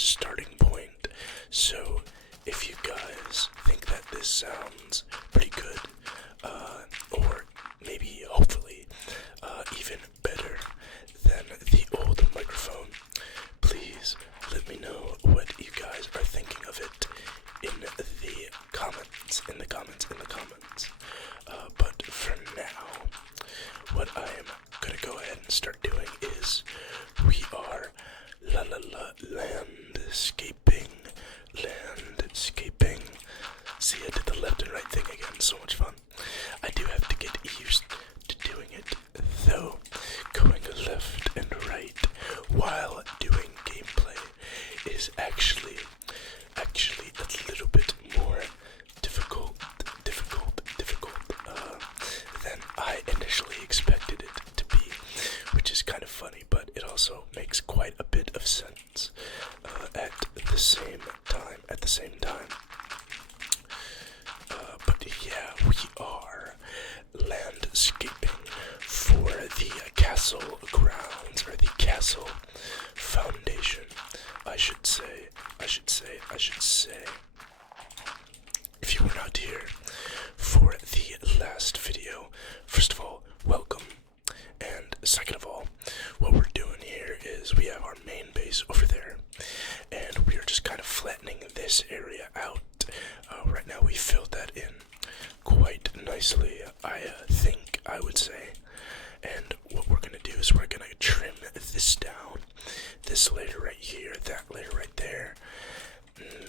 starting point. So if you guys think that this sounds pretty good, or maybe hopefully even better than the old microphone, please let me know what you guys are thinking of it in the comments, but for now, what I am gonna go ahead and start doing is we are landscaping. See, I did the left and right thing again, so much fun. I do have to get used to doing it, though. Going left and right while doing gameplay is actually a little bit more difficult than I initially expected it to be, which is kind of funny, but it also makes quite a bit of sense at the same time. But yeah, we are landscaping for the castle grounds, or the castle foundation, I should say. If you were not here for the last video, first of all, welcome. And second of all, what we're doing here is we have our main base over there, and we are just kind of flattening this area out. Right now we filled that in quite nicely, I would say. And what we're gonna do is we're gonna trim this down. This layer right here, that layer right there.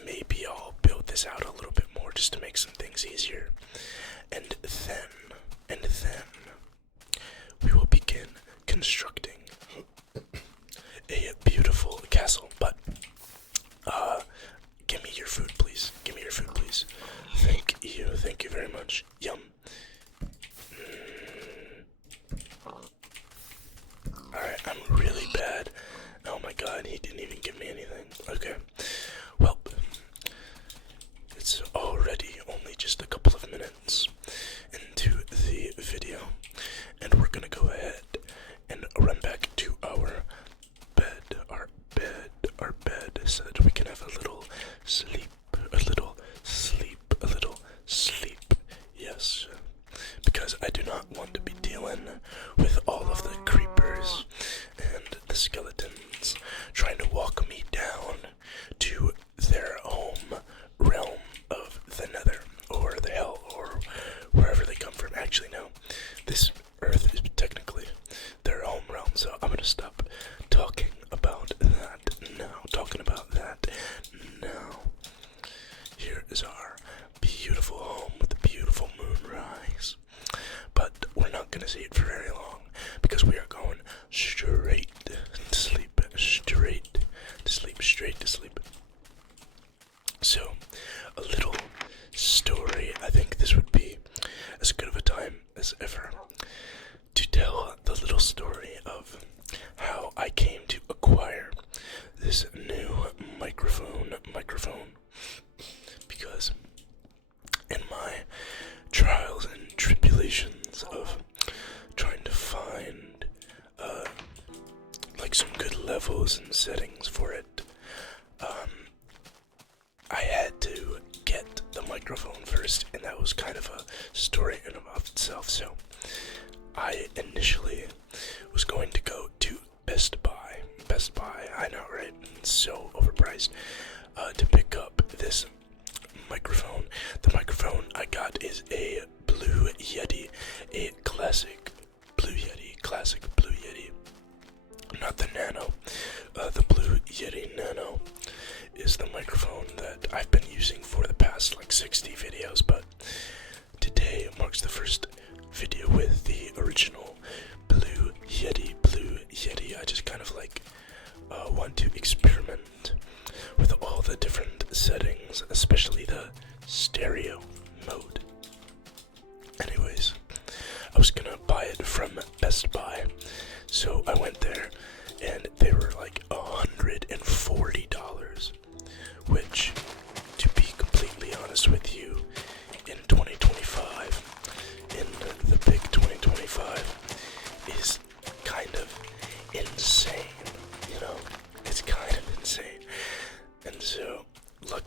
Maybe I'll build this out a little bit more just to make some things easier. And then we will begin constructing a beautiful castle. But give me your food, please. Thank you very much. Yum. Alright, I'm really bad. Oh my god, he didn't even give me anything. Okay. Well, it's already only just a couple of minutes into the video, and we're gonna go ahead and run back to our bed, so that we can have a little sleep. Yes, because I do not want to be dealing with all of the creepers and the skeletons trying to walk me down to their home realm of the nether, or the hell, or wherever they come from. Actually, no, this earth is technically their home realm, so I'm gonna stop talking about that now. Here is our beautiful home with a beautiful moonrise, but we're not gonna see it for very long because we are going straight to sleep. So, a little story. I think this would be as good of a time as ever to tell the little story of how I came to acquire this new microphone, because in my trials and tribulations of trying to find like some good levels and settings for it, I had to get the microphone first, and that was kind of a story in and of itself. So I initially was going to go to Best Buy, I know, right? It's so overpriced, to pick up this microphone. The microphone I got is a Blue Yeti, a classic Blue Yeti, not the Nano. The Blue Yeti Nano is the microphone that I've been using for the past like 60 videos, but today marks the first video with the original Blue Yeti. I just kind of like want to experiment with all the different settings, especially the stereo mode. Anyways, I was gonna buy it from Best Buy, so I went there and they were like $140, which, to be completely honest with you,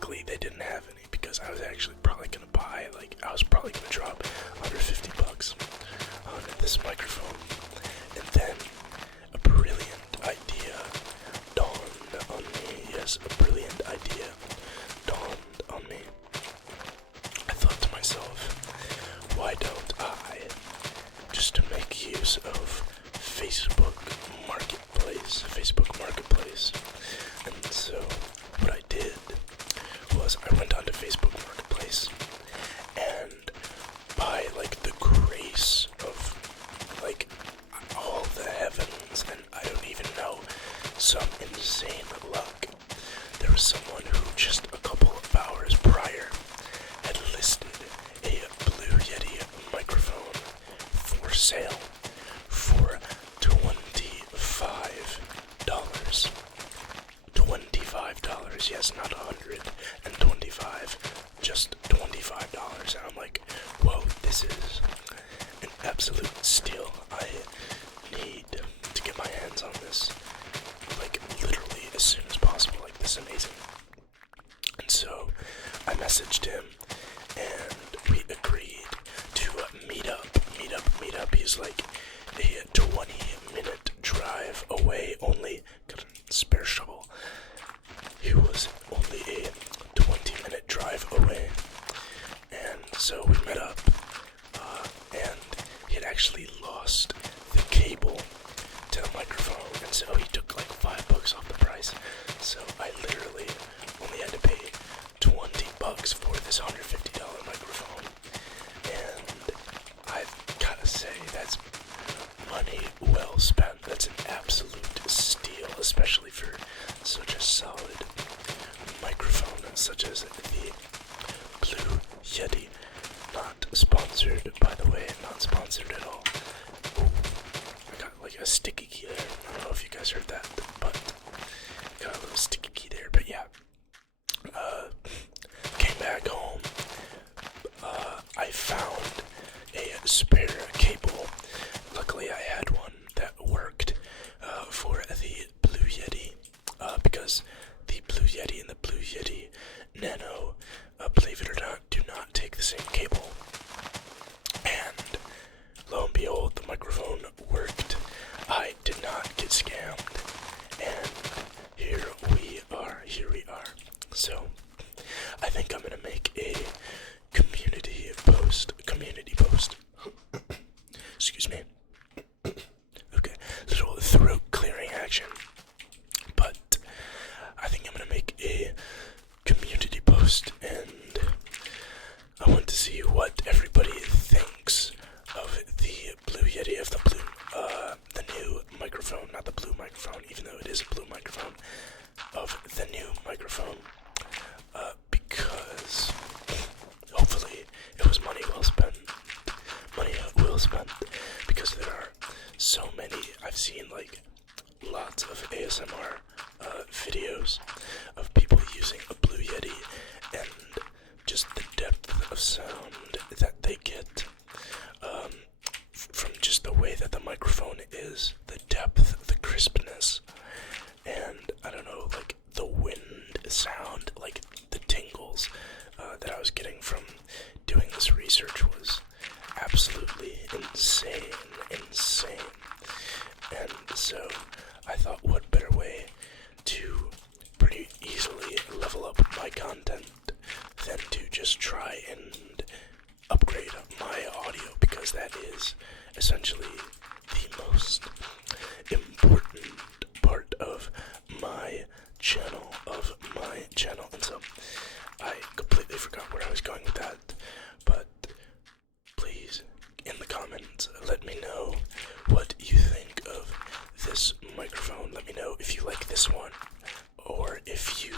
luckily they didn't have any because I was actually probably gonna buy, like, I was probably gonna drop under $50 on this microphone. And then a brilliant idea dawned on me. Yes, a brilliant idea dawned on me. I thought to myself, why don't I just to make use of Facebook Marketplace. And so what I did was I went onto Facebook Marketplace, and by like the grace of like all the heavens, and I don't even know, some insane luck, there was someone who just a couple of hours prior had listed a Blue Yeti microphone for sale for $25. $25, yes, not 125, just $25. And I'm like, whoa, this is an absolute steal. I need to get my hands on this, like, literally as soon as possible. Like, this is amazing. And so I messaged him, and we agreed to meet up. He's like a 20-minute drive away, only got a spare shovel. He was only a 20-minute drive away, and so we met up, and he had actually lost the cable to the microphone, and so he took like $5 off the price. So I literally only had to pay $20 for this $150 microphone, and I've gotta say that's money well spent. That's an absolute steal, especially for such a solid microphone such as the Blue Yeti. Not sponsored, by the way, not sponsored at all. Ooh, I got like a sticky key there. I don't know if you guys heard that, but got a little sticky key there. But yeah, came back home. I found a spare cable. Luckily, I had one that worked for the Blue Yeti, because the Blue Yeti and the Blue Yeti Nano, believe it or not, do not take the same cable. And lo and behold, the microphone worked. I did not get scammed, and here we are. So I think I'm gonna make a community post. Excuse me. Okay, little throat clearing action. But I think I'm gonna make a community post, and I want to see what everybody thinks of the Blue Yeti, of the new microphone, not the blue microphone, even though it is a blue microphone, of the new microphone, because hopefully it was money well spent, because there are so many. I've seen like lots of ASMR videos of people using a Blue Yeti, and just the depth of sound that they get from just the way that the microphone is, the depth, the crispness, and I don't know, like the wind sound, like the tingles that I was getting from doing this research was absolutely insane. And so I thought, what better way to pretty easily level up my content than to just try and upgrade my audio, because that is essentially the most important part of my channel, and so I completely forgot where I was going with that. But please, in the comments, let me know what you think of this microphone. Let me know if you like this one, or if you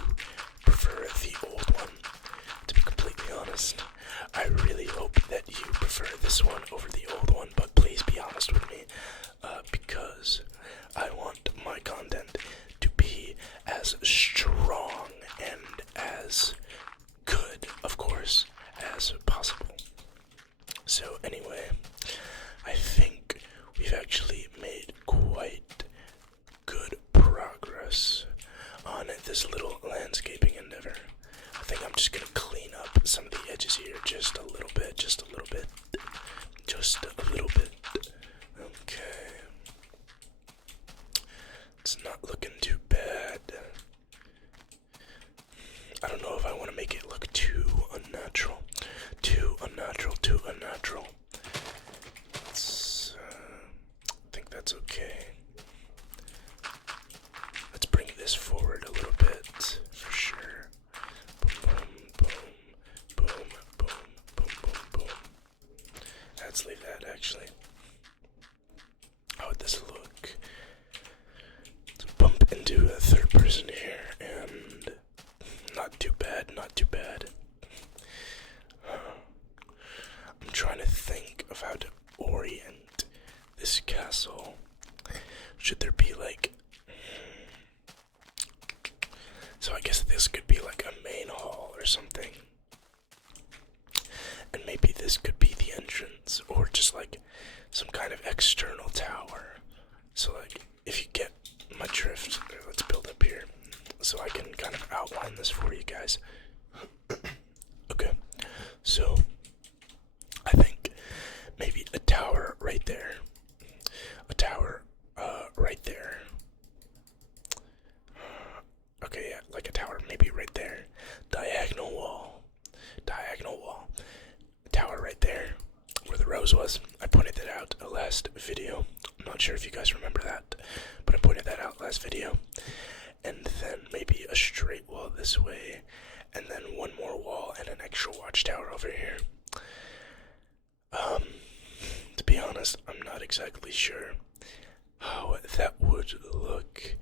prefer the old one. To be completely honest, I really hope that you prefer this one over the old one, but please be honest with me, because I want my content to be as strong and I don't know if I want to make it look too unnatural. Too unnatural, too unnatural. I think that's okay. Let's bring this forward a little bit, for sure. Boom, boom, boom, boom, boom, boom, boom, boom. Let's leave that, actually. How would this look? Let's bump into a third person here, and not too bad, not too bad. I'm trying to think of how to orient this castle. Should there be like... So I guess this could be like a main hall or something. And maybe this could be the entrance, or just like some kind of external tower. So like, if you get my drift, let's build up here so I can kind of outline this for you guys. Okay, so I think maybe a tower right there, a tower right there. Okay, yeah, like a tower maybe right there. Diagonal wall, a tower right there where the rose was. I pointed that out last video. I'm not sure if you guys remember that, but I pointed that out last video. And then maybe a straight wall this way, and then one more wall and an extra watchtower over here. To be honest, I'm not exactly sure how that would look.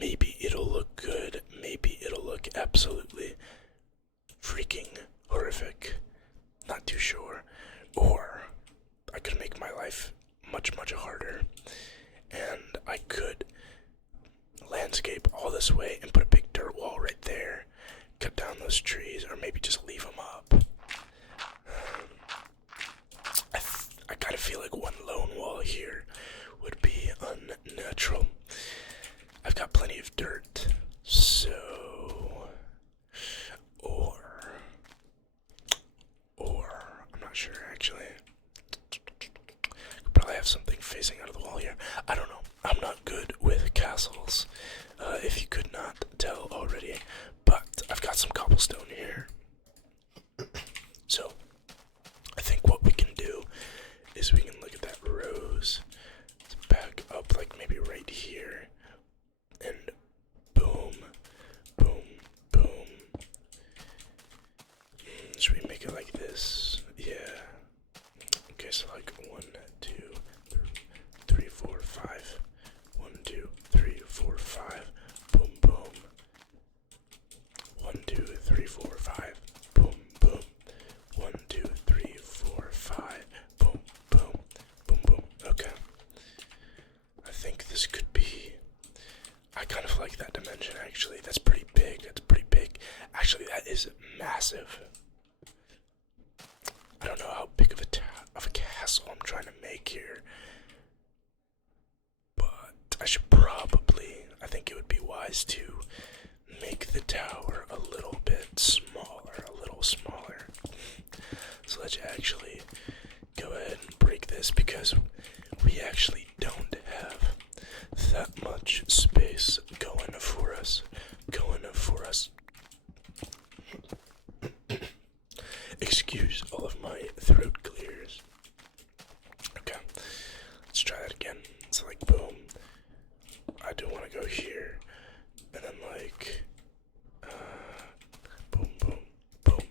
Maybe it'll look good, maybe it'll look absolutely freaking horrific. Not too sure. Or I could make my life much, much harder, and I could landscape all this way and put a big dirt wall right there, cut down those trees, or maybe just leave them up. I kind of feel like one lone wall here would be unnatural. I've got plenty of dirt, so... Or, I'm not sure actually. Could probably have something facing out of the wall here. I don't know. I'm not good with castles, if you could not tell already. But I've got some cobblestone here. So, I think what we can do is we can look at that rose. Let's back up like maybe right here. And boom, boom, boom. Should we make it like this? Yeah. Okay, so like 1, 2, 3, 4, 5. 1, 2, 3, 4, 5. Boom, boom. 1, 2, 3, 4, 5. Boom, boom. 1, 2, 3, 4, 5. Boom, boom, boom, boom. Okay. I think this could be. I kind of like that dimension actually. That's pretty big. That's pretty big. Actually, that is massive. I don't know how big of a castle I'm trying to make here, but I should probably, I think it would be wise to make the tower a little bit smaller, a little smaller. So let's actually go ahead and break this, because we actually don't have that much space going for us. Excuse all of my throat clears. Okay, let's try that again. It's like boom. I do want to go here, and then like boom, boom, boom,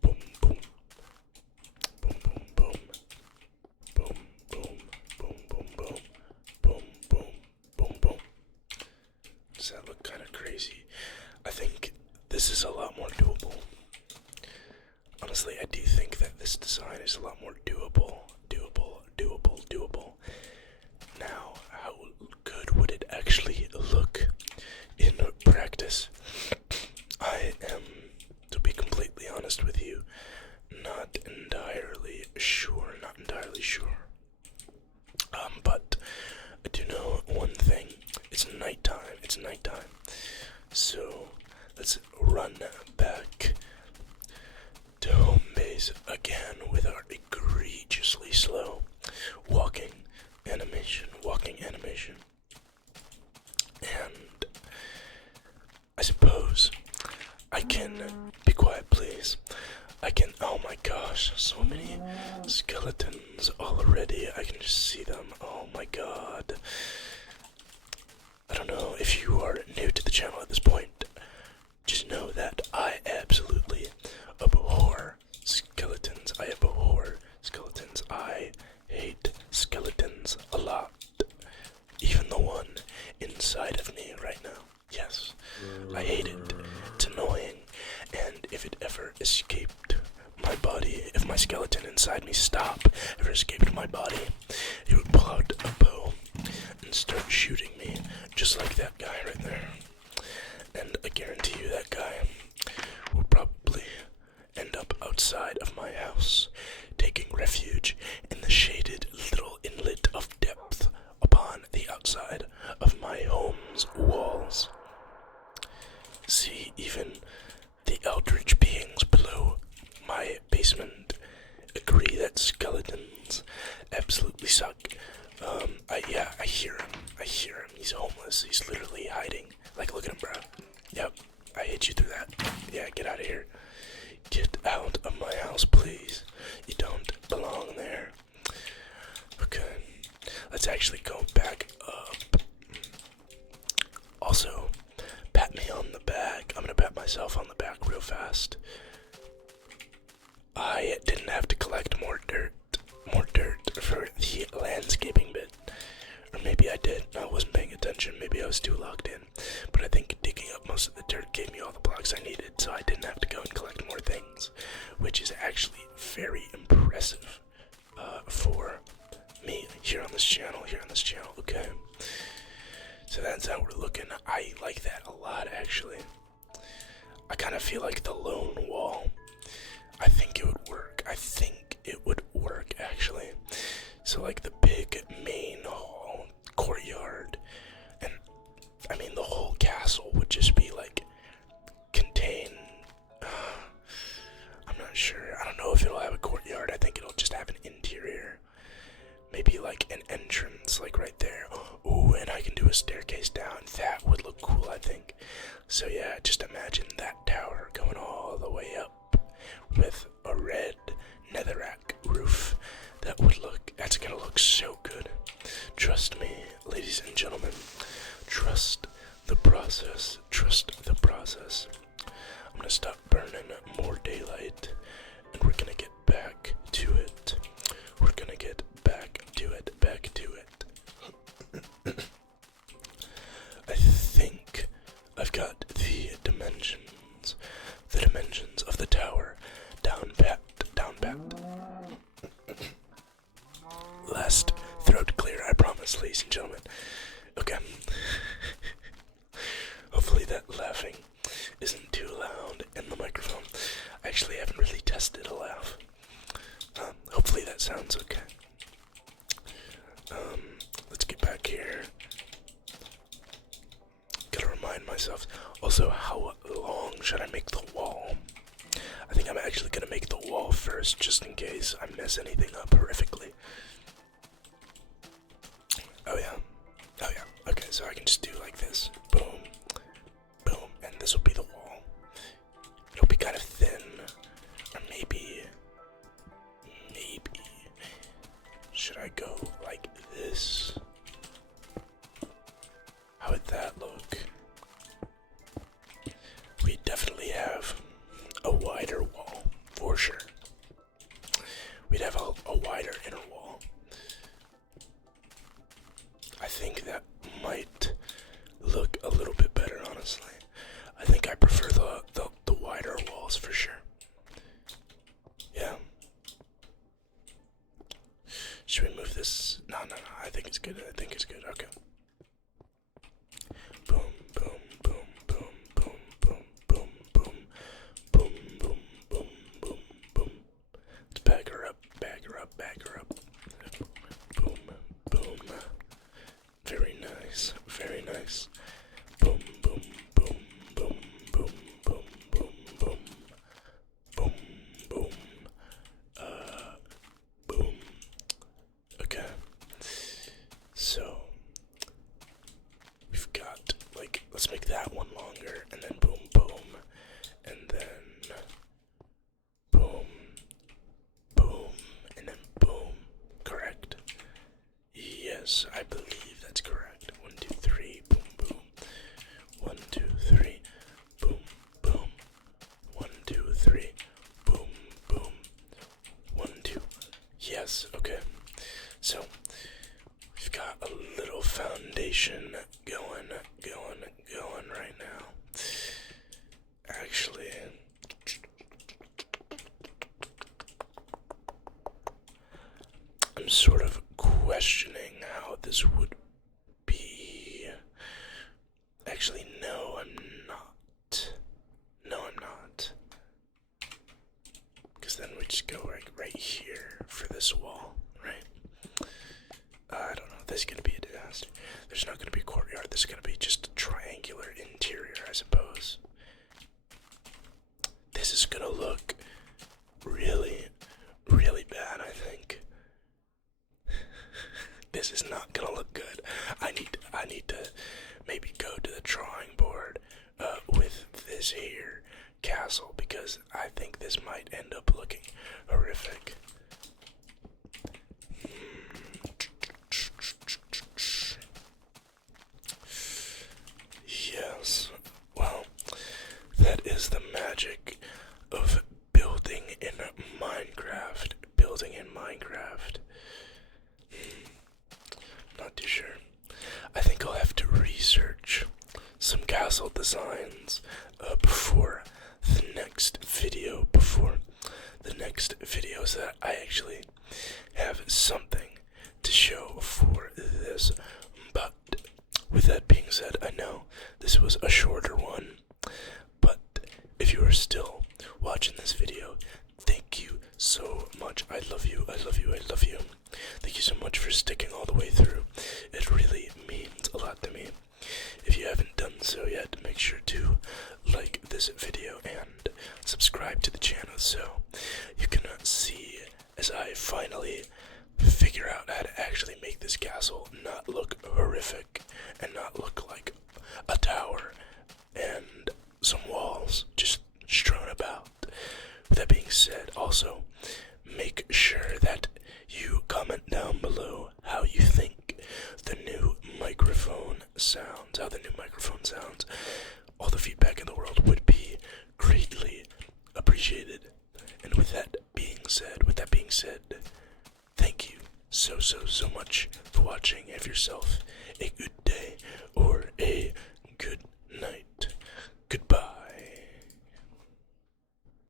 boom, boom, boom, boom, boom, boom, boom, boom, boom, boom, boom, boom, boom, boom. Does that look kind of crazy? I think this is a lot more doable. Honestly, I do think that this design is a lot more doable. Now, how good would it actually look in practice? I am, to be completely honest with you, not entirely sure. But I do know one thing. It's nighttime. So, let's run back to home base again with our egregiously slow walking animation. And I suppose I can be quiet, please. I can. Oh my gosh, so many skeletons already. I can just see them. Oh my god. I don't know if you are new to the channel at this point. Just know that I absolutely abhor skeletons. I abhor skeletons. I hate skeletons a lot. Even the one inside of me right now. Yes, I hate it. It's annoying. And if it ever escaped my body, if my skeleton inside me ever escaped my body, it would pull out a bow and start shooting me, just like that guy right there. And I guarantee you that guy will probably end up outside of my house, taking refuge in the shaded little inlet of depth upon the outside of my home's walls. See, even the eldritch beings below my basement agree that skeletons absolutely suck. I hear him. He's homeless. He's literally hiding. Like, look at him, bro. Yep, I hit you through that. Yeah, get out of here. Get out of my house, please. You don't belong there. Okay, let's actually go back up. Also, pat me on the back. I'm gonna pat myself on the back real fast. I didn't have to collect more dirt for the landscaping bit. Or maybe I did. I wasn't paying attention. Maybe I was too locked in. But I think digging up most of the dirt gave me all the blocks I needed, so I didn't have to go and collect more things, which is actually very impressive for me here on this channel. Okay. So that's how we're looking. I like that a lot, actually. I kind of feel like the lone wall. I think it would work, actually. So, like, the big main hall, courtyard, and, I mean, the whole castle would just be, like, contain... I'm not sure. I don't know if it'll have a courtyard. I think it'll just have an interior. Maybe, like, an entrance, like, right there. Ooh, and I can do a staircase down. That would look cool, I think. So, yeah, just imagine that tower going all the way up with a red netherrack roof. That's gonna look so good. Trust me, ladies and gentlemen. Trust the process. I'm gonna stop burning more daylight, and we're gonna get back to it. I think I've got the dimensions of the tower down pat. Last throat clear, I promise, ladies and gentlemen. Okay. Hopefully that laughing isn't too loud in the microphone. I actually haven't really tested a laugh. Hopefully that sounds okay. Let's get back here. Gotta remind myself. Also, how long should I make the wall? I think I'm actually gonna make the wall first, just in case I mess anything up horrifically. Oh yeah. Okay, so I can just do like this. Boom. Boom. And this will be the wall. It'll be kind of thin. Or maybe. Should I go like this? How would that look? We definitely have a wider wall, for sure. We'd have a wider inner wall. I think that might look a little bit better, honestly. I think I prefer the wider walls for sure. Yeah. Should we move this? No. I think it's good. Okay. Boom, boom, boom, boom, boom, boom, boom, boom, boom, boom, boom, boom, boom. Let's bag her up. things, then we just go right here for this wall, right? I don't know. This is gonna be a disaster. There's not gonna be a courtyard. This is gonna be just a triangular interior, I suppose. This is gonna look really, really bad, I think. This is not gonna look good. I need to maybe go to the drawing board with this here castle, because I think this might end up looking horrific. Yes, well, that is the magic of building in Minecraft. Not too sure. I think I'll have to research some castle designs before the next video, so that I actually have something to show for this. But with that being said, I know this was a shorter one, but if you are still watching this video, thank you so much. I love you. Thank you so much for sticking all the way through. It really means a lot to me. If you haven't done so yet, make sure to like this video and subscribe to the channel so you can see as I finally figure out how to actually make this castle not look horrific and not look like a tower and some walls just strewn about. With that being said, also make sure that you comment down below how you think the new microphone sounds, All the feedback in the world would be greatly appreciated. And with that being said, thank you so much for watching. Have yourself a good